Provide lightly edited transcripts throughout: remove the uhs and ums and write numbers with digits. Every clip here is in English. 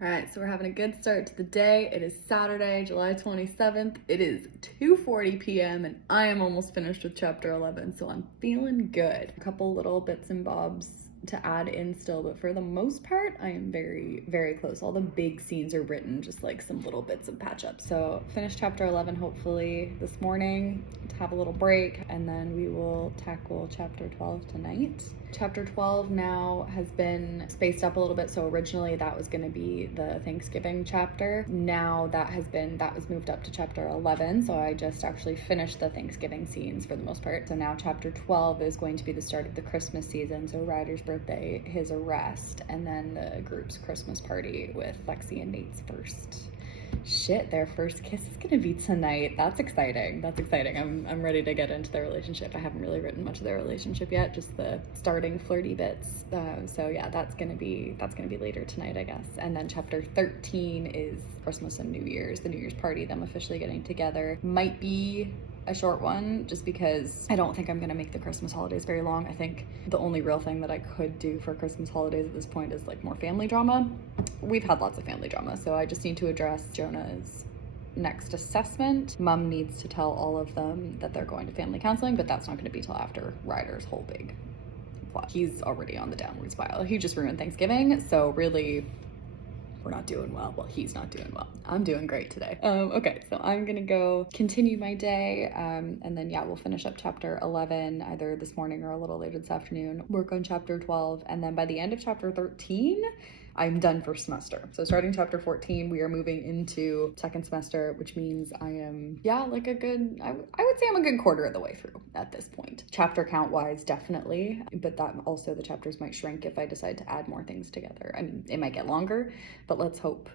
All right, so we're having a good start to the day. It is Saturday, July 27th. It is 2:40 p.m. and I am almost finished with chapter 11, so I'm feeling good. A couple little bits and bobs to add in still, but for the most part, I am very, very close. All the big scenes are written, just like some little bits of patch up. So finish chapter 11 hopefully this morning to have a little break, and then we will tackle chapter 12 tonight. Chapter 12 now has been spaced up a little bit. So originally that was going to be the Thanksgiving chapter. Now that was moved up to chapter 11. So I just actually finished the Thanksgiving scenes for the most part. So now chapter 12 is going to be the start of the Christmas season. So Ryder's birthday, his arrest, and then the group's Christmas party with Lexi and Nate's their first kiss is gonna be tonight. That's exciting. I'm ready to get into their relationship. I haven't really written much of their relationship yet, just the starting flirty bits. So yeah, that's gonna be later tonight, I guess. And then chapter 13 is Christmas and New Year's, the New Year's party, them officially getting together. Might be a short one just because I don't think I'm gonna make the Christmas holidays very long. I think the only real thing that I could do for Christmas holidays at this point is like more family drama. We've had lots of family drama, so I just need to address Jonah's next assessment. Mom needs to tell all of them that they're going to family counseling, but that's not going to be till after Ryder's whole big plot. He's already on the downward spiral. He just ruined Thanksgiving, so really we're not doing well. Well, he's not doing well. I'm doing great today. Okay, so I'm gonna go continue my day, and then yeah, we'll finish up chapter 11 either this morning or a little later this afternoon, work on chapter 12, and then by the end of chapter 13, I'm done for semester. So starting chapter 14, we are moving into second semester, which means I am, I would say I'm a good quarter of the way through at this point. Chapter count wise, definitely, but that also the chapters might shrink if I decide to add more things together. I mean, it might get longer, but let's hope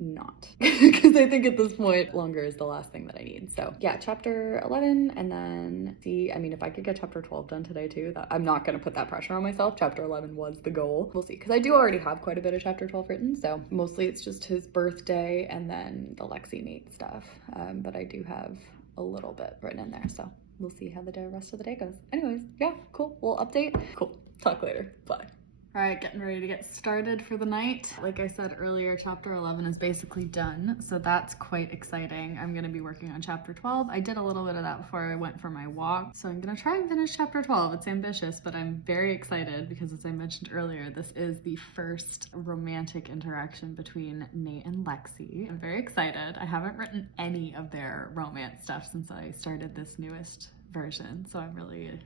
not, because I think at this point longer is the last thing that I need. So yeah, chapter 11, and then if I could get chapter 12 done today too, I'm not going to put that pressure on myself. Chapter 11 was the goal. We'll see, because I do already have quite a bit of chapter 12 written, so mostly it's just his birthday and then the Lexi Nate stuff, but I do have a little bit written in there, so we'll see how the rest of the day goes. Anyways, yeah, cool, we'll update. Cool, talk later, bye. All right, getting ready to get started for the night. Like I said earlier, chapter 11 is basically done, so that's quite exciting. I'm gonna be working on chapter 12. I did a little bit of that before I went for my walk, so I'm gonna try and finish chapter 12. It's ambitious, but I'm very excited because, as I mentioned earlier, this is the first romantic interaction between Nate and Lexi. I'm very excited. I haven't written any of their romance stuff since I started this newest version, so I'm really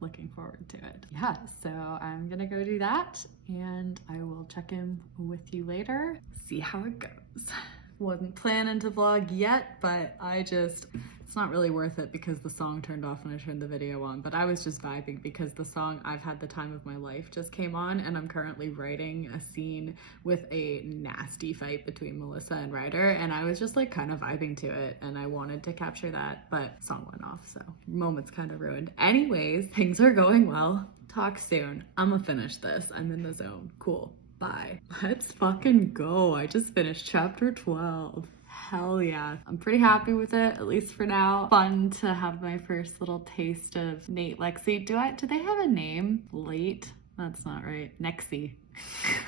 looking forward to it. Yeah, so I'm gonna go do that and I will check in with you later, see how it goes. Wasn't planning to vlog yet, but it's not really worth it because the song turned off when I turned the video on, but I was just vibing because the song I've Had the Time of My Life just came on, and I'm currently writing a scene with a nasty fight between Melissa and Ryder, and I was just like kind of vibing to it, and I wanted to capture that, but song went off, so moment's kind of ruined. Anyways, things are going well. Talk soon. I'm gonna finish this. I'm in the zone. Cool. Bye. Let's fucking go. I just finished chapter 12. Hell yeah. I'm pretty happy with it, at least for now. Fun to have my first little taste of Nate Lexi. Do they have a name? Late? That's not right. Nexi.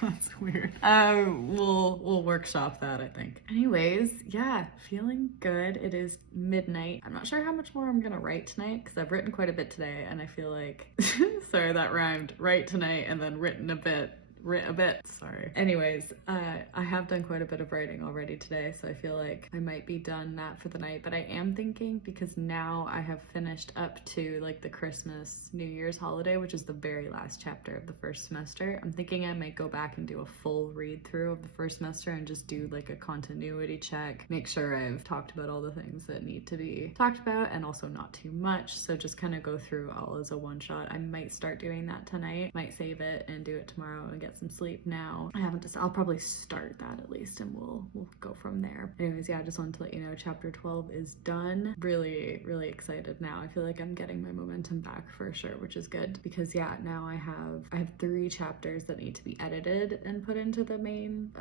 That's weird. We'll workshop that, I think. Anyways, yeah, feeling good. It is midnight. I'm not sure how much more I'm gonna write tonight because I've written quite a bit today, and I feel like, sorry, that rhymed. Write tonight and then written a bit. Sorry. Anyways, I have done quite a bit of writing already today, so I feel like I might be done that for the night, but I am thinking, because now I have finished up to like the Christmas New Year's holiday, which is the very last chapter of the first semester, I'm thinking I might go back and do a full read through of the first semester and just do like a continuity check, make sure I've talked about all the things that need to be talked about and also not too much, so just kind of go through all as a one shot. I might start doing that tonight, might save it and do it tomorrow and get some sleep now. I haven't decided. I'll probably start that at least, and we'll go from there. Anyways, yeah, I just wanted to let you know chapter 12 is done. Really excited now. I feel like I'm getting my momentum back for sure, which is good, because yeah, now I have 3 chapters that need to be edited and put into the main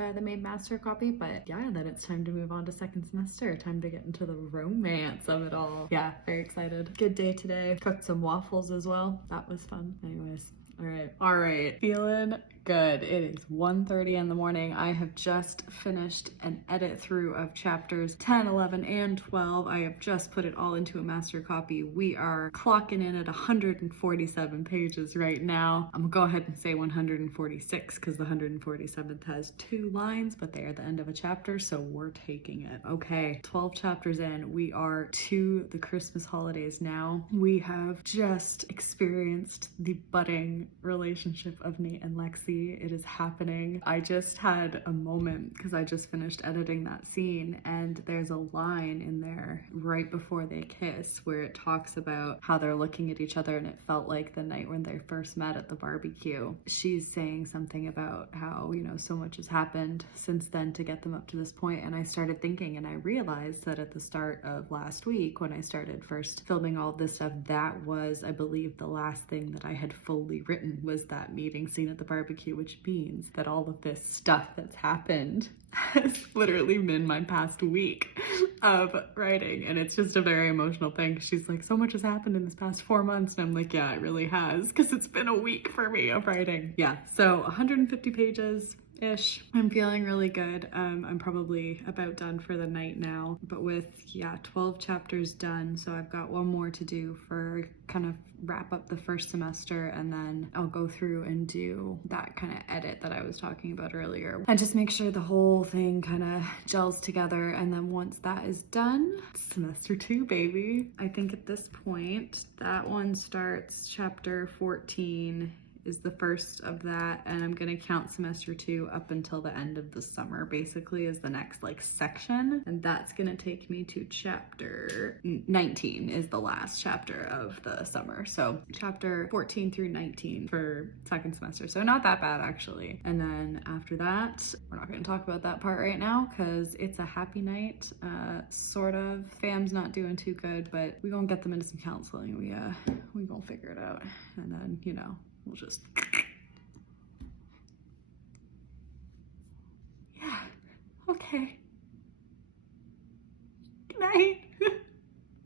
master copy, but yeah, then it's time to move on to second semester, time to get into the romance of it all. Yeah, very excited. Good day today. Cooked some waffles as well. That was fun. Anyways, all right, feeling good. It is 1:30 in the morning. I have just finished an edit through of chapters 10, 11, and 12. I have just put it all into a master copy. We are clocking in at 147 pages right now. I'm gonna go ahead and say 146 because the 147th has 2 lines, but they are the end of a chapter, so we're taking it. Okay, 12 chapters in. We are to the Christmas holidays now. We have just experienced the budding relationship of Nate and Lexi. It is happening. I just had a moment because I just finished editing that scene, and there's a line in there right before they kiss where it talks about how they're looking at each other and it felt like the night when they first met at the barbecue. She's saying something about how, you know, so much has happened since then to get them up to this point, and I started thinking, and I realized that at the start of last week when I started first filming all of this stuff, that was, I believe, the last thing that I had fully written was that meeting scene at the barbecue, which means that all of this stuff that's happened has literally been my past week of writing, and it's just a very emotional thing. She's like, so much has happened in this past 4 months, and I'm like, yeah, it really has, because it's been a week for me of writing. Yeah, so 150 pages ish. I'm feeling really good. I'm probably about done for the night now, but with 12 chapters done, so I've got one more to do for kind of wrap up the first semester, and then I'll go through and do that kind of edit that I was talking about earlier and just make sure the whole thing kind of gels together. And then once that is done, semester 2, baby. I think at this point that one starts chapter 14 is the first of that, and I'm gonna count semester 2 up until the end of the summer basically is the next like section, and that's gonna take me to chapter 19 is the last chapter of the summer. So chapter 14 through 19 for second semester, so not that bad actually. And then after that, we're not gonna talk about that part right now because it's a happy night, sort of. Fam's not doing too good, but we gonna get them into some counseling. We gonna figure it out, and then, you know, we'll just, yeah, okay.